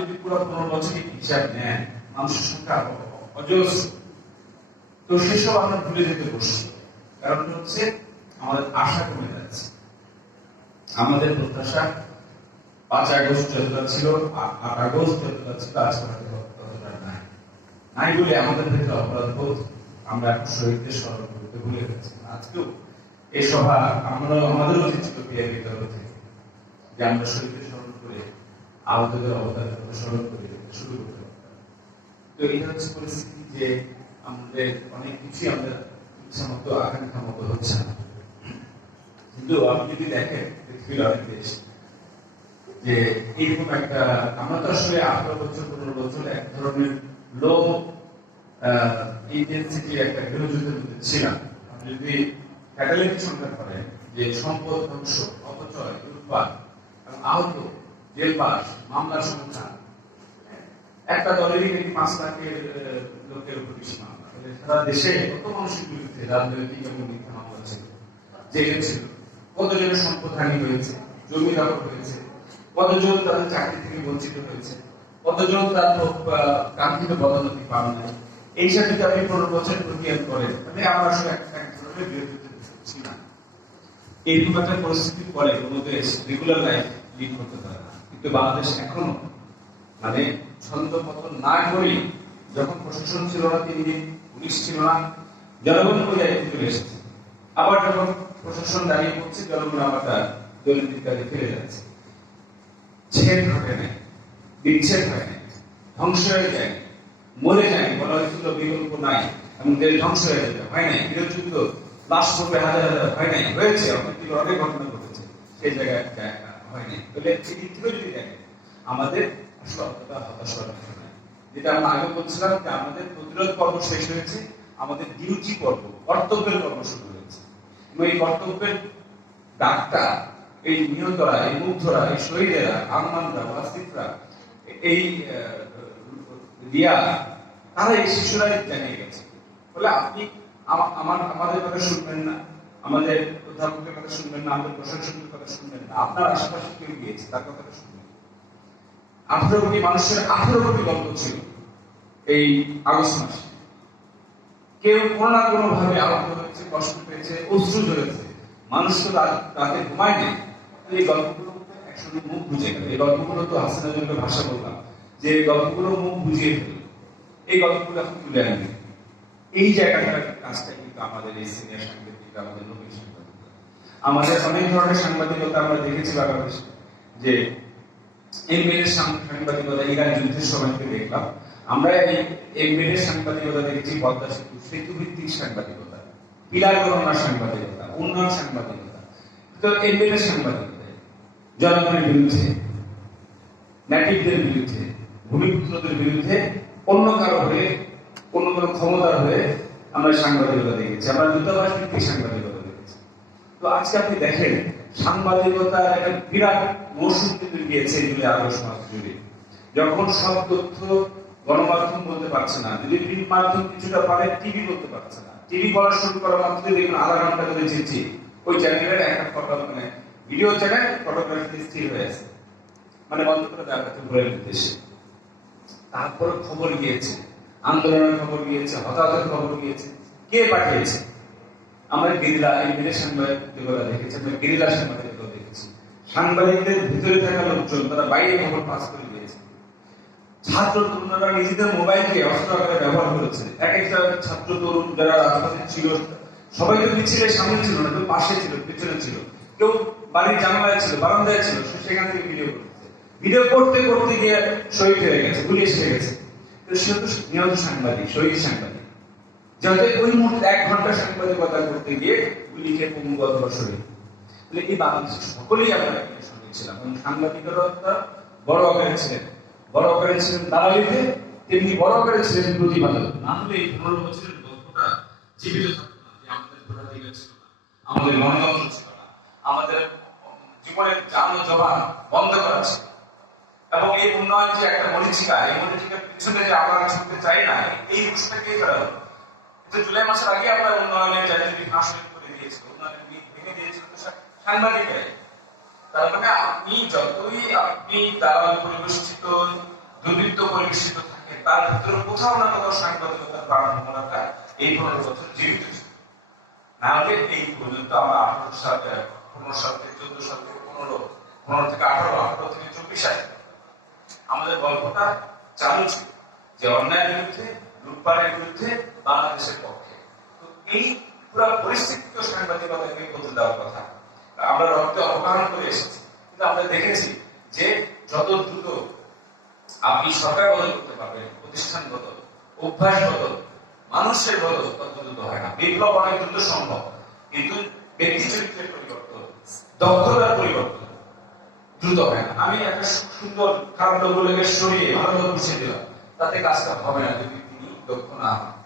যদি পুরো পনেরো বছরের হিসাব নেন, মানুষের সংখ্যা তো সেসব আমরা ভুলে যেতে বসছি। কারণ হচ্ছে আমাদের আশা কমে যাচ্ছে। আমাদের প্রত্যাশা পাঁচ আগস্ট যতটা ছিল আট আগস্ট যতটা ছিল ততটা নাই। নাই বলে আমাদের অপরাধ বোধ আমরা শহীদদের স্মরণ করতে ভুলে আজকেও এই সভা আমরা আমাদের উচিত ছিল পিআইবি থেকে যে আমরা শহীদদের আহতদের অবদানের কথা স্মরণ করে, শুরু করতে। তো এটা হচ্ছে পরিস্থিতি যে আমাদের অনেক কিছুই আমরা ইচ্ছা আকাঙ্ক্ষা মতো হচ্ছে না। কিন্তু আপনি যদি দেখেন পৃথিবীর অনেক দেশ, যে এইরকম একটা, আমরা তো আসলে আঠারো বছর, পনেরো বছর এক ধরনের লো ইন্টেন্সিটি একটা গৃহযুদ্ধের মধ্যে ছিলাম। আপনি যদি ক্যাটালিটিক সংখ্যা করেন যে সম্পদ ধ্বংস, অপচয় উৎপাদ আহত মামলার সংখ্যা একটা দলেরই পাঁচ লাখের লোকের উপর বেশি মামলা। দেশে কত মানুষের বিরুদ্ধে রাজনৈতিক এবং মিথ্যা মামলা ছিল? জেলে ছিল। কতজনের সম্পদ হানি হয়েছে? জমি দখল হয়েছে? কতজন তাদের চাকরি থেকে বঞ্চিত হয়েছে? কতজন তার কাঙ্ক্ষিত পদোন্নতি পান নাই? এই সাথে যদি আপনি পনেরো বছর প্রক্রিয়া করেন, তাহলে আমরা আসলে এক ধরনের বিরোধিতা না। এইরকম একটা পরিস্থিতির পরে কোনো দেশ রেগুলার লাইফ লিড করতে পারে না। কিন্তু বাংলাদেশ এখনও মানে ছন্দ পতন না করেই যখন প্রশাসন ছিল না, তিন পুলিশ ছিল না, জনগণ দায়িত্ব চলে এসেছে। আবার যখন প্রশাসন দাঁড়িয়ে পড়ছে, জনগণ আবার তার দৈনন্দিন কাজে ফিরে যাচ্ছে। ছেদ ঘটে নাই, বিচ্ছেদ হয় নাই, ধ্বংস হয়ে যায়, মরে যায়, বলা হয়েছিল বিকল্প নাই, এবং দেশ ধ্বংস হয়ে যাবে হয় নাই গৃহযুদ্ধ লাশ পড়বে হাজার হাজার, হয় নাই, হয়েছে অনেক অনেক ঘটনা ঘটেছে, সেই জায়গায় আমাদের যেটা আমরা আগে বলছিলাম যে আমাদের প্রতিরোধ পর্ব শেষ হয়েছে, আমাদের ডিউটি পর্ব, কর্তব্যের পর্ব শুরু হয়েছে। এবং এই কর্তব্যের ডাকটা, এই এই মুগ্ধরা, এই শহীদেরা এই রিয়া, তারা এই শিশুরাই জানিয়ে গেছে। বলে আপনি আমা- আমার, আমাদের কথা শুনবেন না। আমাদের অধ্যাপকের কথা শুনবেন না, আমাদের প্রশাসকের কথা শুনবেন না, আপনার আশেপাশে কেউ গিয়েছে, তার কথা শুনবেন আঠারো কোটি মানুষের আঠারো কোটি গল্প ছিল এই আগস্ট মাসে। কেউ কোনো না কোনো ভাবে আহত হয়েছে, কষ্ট পেয়েছে, অশ্রু ঝরেছে। মানুষ তো রাতে ঘুমায় নেই। এই গল্পগুলো একসঙ্গে মুখ বুঝে গেল। এই গল্পগুলো তো হাসিনা জন্য ভাষা বললাম, যে গল্পগুলো মুখ বুঝিয়ে ফেলল এই গল্পগুলো এখন তুলে আনবে এই জায়গাটার কাজটা কিন্তু আমাদের এই সিনিয়র সাংবাদিক আমাদের নবীন সাংবাদিক আমাদের অনেক ধরনের সাংবাদিকতা আমরা দেখেছি বাংলাদেশে, যে এমবিএর সাংবাদিকতা, ইরান যুদ্ধের সময়কে দেখলাম। আমরা এই এমবিএর সাংবাদিকতা দেখেছি পদ্মা সেতু সেতু ভিত্তিক সাংবাদিকতা, পিলার গণনার সাংবাদিকতা, উন্নয়ন সাংবাদিকতা। তো এমবিএর সাংবাদিকতা, জনগণের বিরুদ্ধে ন্যাটিভদের বিরুদ্ধে, ভূমিপুত্রদের বিরুদ্ধে, অন্য কারও হয়ে, অন্য কোনো ক্ষমতার হয়ে আমরা সাংবাদিকতা দেখেছি। আমরা দূতাবাস ভিত্তিক সাংবাদিকতা তো আজকে আপনি দেখেন, সাংবাদিকতার একটা বিরাট মৌসুম কিন্তু গিয়েছে আগস্ট মাস জুড়ে। যখন সব তথ্য গণমাধ্যম বলতে পারছে না, যদি প্রিন্ট মাধ্যম কিছুটা পারে টিভি বলতে পারছে না। টিভি বলা শুরু করা মাত্রই দেখুন আধা ঘণ্টা চিনছি ওই চ্যানেলের একটা ফটো মানে ভিডিও চ্যানেল ফটোগ্রাফি স্থির হয়ে আছে। মানে বন্ধ করে উদ্দেশ্যে। তারপরে খবর গিয়েছে, আন্দোলনের খবর গিয়েছে, হতাহতের খবর গিয়েছে, কে পাঠিয়েছে? আমরা গেরিলা এমবিএ সাংবাদিকতা দেখেছি, আমরা গেরিলা সাংবাদিকতা দেখেছি। সাংবাদিকদের ভিতরে থাকা লোকজন, তারা বাইরে খবর পাস করে দিয়েছে। ছাত্র তরুণরা নিজেদের মোবাইলকে অস্ত্র আকারে ব্যবহার করেছে। এক একটা ছাত্র তরুণ যারা রাজপথে ছিল, সবাই তো মিছিলের সামনে ছিল না, কেউ পাশে ছিল, পিছনে ছিল। কেউ বাড়ির জানালায় ছিল, বারান্দায় ছিল, সে সেখান থেকে ভিডিও করতেছে ভিডিও করতে করতে গিয়ে শহীদ হয়ে গেছে পুলিশ এসে গেছে। সে তো নিহত সাংবাদিক, শহীদ সাংবাদিক। যাতে ওই মুহূর্তে এক ঘণ্টা সাংবাদিকতা করতে গিয়ে গুলিকে পঙ্গুগত শরীর তাহলে এই সকলেই আমরা সঙ্গে ছিলাম। এবং সাংবাদিকতা বড় ছিলেন। বড় ছিলেন দালালিতে, তেমনি বড় ছিলেন না হলে এই পনেরো বছরের গল্পটা জীবিত থাকতো আমাদের ছিল না, আমাদের ছিল না, আমাদের জীবনের জবান বন্ধ করা ছিল। এবং এই উন্নয়ন যে একটা মরিচিকা এই মরিচিকার পিছনে যে আমরা ছুটতে চাই না, এই রুশটাকে করা হলো তো জুলাই মাসের আগে আমরা উন্নয়নের জাতীয় ভাষণ করে দিয়েছিল উন্নয়নের ভিত ভেঙে দিয়েছিল তো সা- তার মানে আপনি যতই আপনি দালাল পরিবেষ্টিত, দুর্বৃত্ত পরিবেষ্টিত থাকেন, তার ভিতরে কোথাও না কোথাও সাংবাদিকতার প্রারম্ভটা এই পনেরো বছর জীবিত না হলে এই পর্যন্ত আমরা আঠারো সাল, পনেরো সাল থেকে চোদ্দ সাল থেকে পনেরো পনেরো থেকে আঠারো আঠারো থেকে চব্বিশ সাল আমাদের গল্পটা চালু ছিল যে অন্যায়ের বিরুদ্ধে, লুটপাটের বিরুদ্ধে বাংলাদেশের পক্ষে। তো এই পুরো পরিস্থিতিকে সাংবাদিকতাকে বদলে দেওয়ার কথা। আমরা রক্তে অপহরণ করে এসেছি। কিন্তু আমরা দেখেছি যে যত দ্রুত আপনি সরকার বদল করতে পারবেন, প্রতিষ্ঠান বদল, অভ্যাস বদল, মানুষের বদল তত দ্রুত হয় না। বিপ্লব অনেক দ্রুত সম্ভব, কিন্তু ব্যক্তি চরিত্রের পরিবর্তন, দক্ষতার পরিবর্তন দ্রুত হয় না। আমি একটা সুন্দর খারাপ লোকগুলোকে সরিয়ে ভালো লোক মিশিয়ে দিলাম। তাতে কাজটা হবে না যদি তিনি দক্ষ না হন।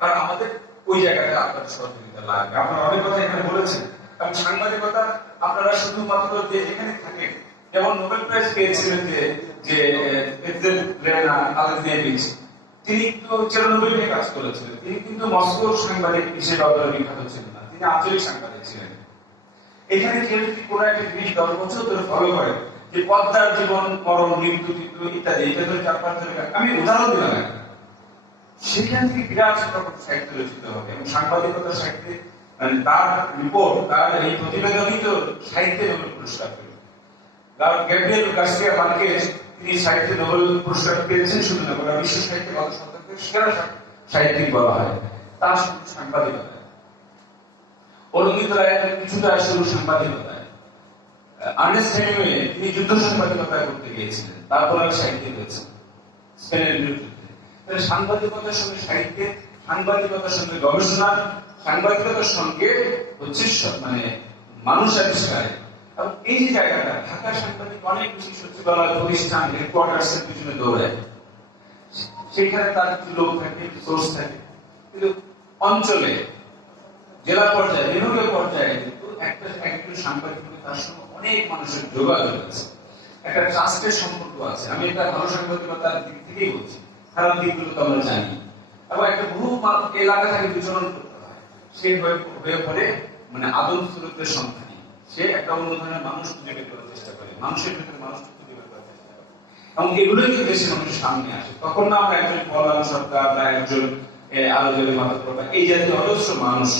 কারণ আমাদের ওই জায়গাটা আপনার সহযোগিতা লাগবে এখানে বলেছেন এবং সাংবাদিকতা আপনারা শুধুমাত্র যে যেখানে থাকেন যেমন নোবেল প্রাইজ পেয়েছিলেন যে যে রেনা আলেকজান্ডার তিনি কিন্তু চেরনোবিল কাজ করেছিলেন। তিনি কিন্তু মস্কোর সাংবাদিক হিসেবে অতটা বিখ্যাত ছিলেন না। তিনি আঞ্চলিক সাংবাদিক ছিলেন। এখানে কেউ যদি কোনো একটা জিনিস দশ বছর ধরে ফলো করে, যে পদ্মার জীবন, মরণ, মৃত্যু টিত্যু ইত্যাদি, এটা ধরে চার পাঁচ আমি উদাহরণ দিলাম সেখান থেকে বিরাট একটা সাহিত্য রচিত হবে এবং সাংবাদিকতা সাহিত্যে মানে তার রিপোর্ট তার এই প্রতিবেদনই তো সাহিত্যের পুরস্কার। পেল গ্যাব্রিয়েল গার্সিয়া মার্কেজ তিনি সাহিত্যে নোবেল পুরস্কার পেয়েছেন শুধু না গোটা বিশ্ব সাহিত্যে গত সেরা সাহিত্যিক বলা হয়। অরবিন্দ রায়ের কিছুটা সাংবাদিকতায় তিনি যুদ্ধ করতে গিয়েছিলেন। তারপর আর সাহিত্যে হয়েছে স্পেনের বিরুদ্ধে। সাংবাদিকতার সঙ্গে সাহিত্যে, সাংবাদিকতার সঙ্গে গবেষণা, সাংবাদিকতার সঙ্গে হচ্ছে মানে মানুষ আবিষ্কারে এবং এই যে জায়গাটা ঢাকার সাংবাদিক অনেক বেশি সচিবালয়, প্রতিষ্ঠান হেডকোয়ার্টার্স এর পিছনে দৌড়ায় সেখানে তার কিছু লোক থাকে সোর্স থাকে। কিন্তু অঞ্চলে, জেলা পর্যায়ে, বিভাগীয় পর্যায়ে কিন্তু একটা, একজন সাংবাদিক তার সঙ্গে অনেক মানুষের যোগাযোগ আছে। একটা ট্রাস্টের সম্পর্ক আছে। আমি এটা ভালো সাংবাদিকতার দিক থেকেই বলছি। খারাপ দিকগুলো তো আমরা জানি। এবং একটা বহু এলাকা থেকে বিচরণ করতে হয়। সে হয়ে পড়ে মানে আদম সন্ধানী সে একটা অন্য ধরনের মানুষ খুঁজে বের করার চেষ্টা করে, মানুষের ভিতরে মানুষ খুঁজে বের করার চেষ্টা করে। এবং এগুলোই কিন্তু দেশের মানুষের সামনে আসে। তখন না আমরা একজন সরকার বা একজন এই জাতীয় অজস্র মানুষ,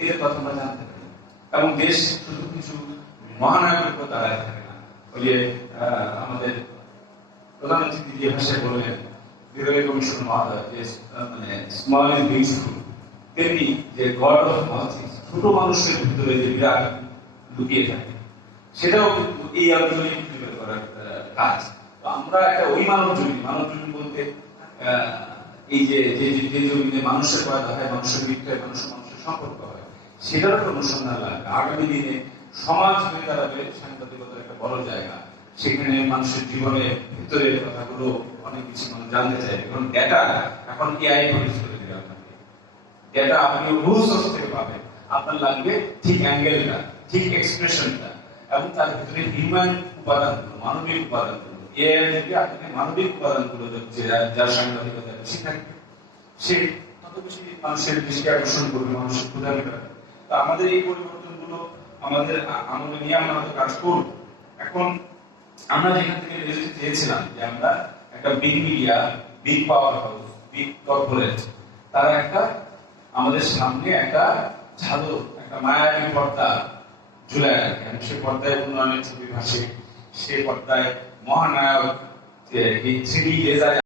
এদের কথা আমরা জানতে পারি। এবং দেশ শুধু কিছু মহানায়কের উপর দাঁড়ায় থাকে না। ওই যে আমাদের প্রধানমন্ত্রী বললেন কমিশন যে মানে স্মল ইজ বিউটিফুল তেমনি যে গড অফ ছোট মানুষের ভিতরে যে বিরাট লুকিয়ে থাকে। সেটাও এই করার কাজ। আমরা একটা ওই বলতে এই যে যে মানুষের পয়দা হয়, মানুষের হয়, মানুষের মানুষের সম্পর্ক হয়, সেটারও একটা অনুসন্ধান লাগবে। আগামী দিনে সমাজ হয়ে দাঁড়াবে সাংবাদিকতার একটা বড় জায়গা। সেখানে মানুষের জীবনের ভিতরের কথাগুলো অনেক কিছু মানুষ জানতে চায় কারণ ডেটা এখন এআই প্রডিউস করে দেবে আপনাকে। ডেটা আপনি থেকে পাবেন। আপনার লাগবে ঠিক অ্যাঙ্গেলটা ঠিক এক্সপ্রেশনটা এবং তার ভিতরে হিউম্যান উপাদানগুলো, মানবিক উপাদানগুলো এআই থেকে আপনাকে মানবিক উপাদানগুলো যার সাংবাদিকতা বেশি থাকবে সে তত বেশি মানুষের দৃষ্টি আকর্ষণ করবে, মানুষের ক্ষুধার কারণে তো আমাদের এই পরিবর্তনগুলো আমাদের আ- আমলে নিয়ে আমরা হয়তো কাজ করব। এখন আমরা যেখান থেকে রেজাল্ট চেয়েছিলাম যে আমরা একটা big media big power house big corporate তারা একটা আমাদের সামনে একটা ঝাদর একটা মায়াবী পর্দা ঝুলায় সে পর্দায় উন্নয়নের ছবি ভাসে সে পর্দায় মহানায়ক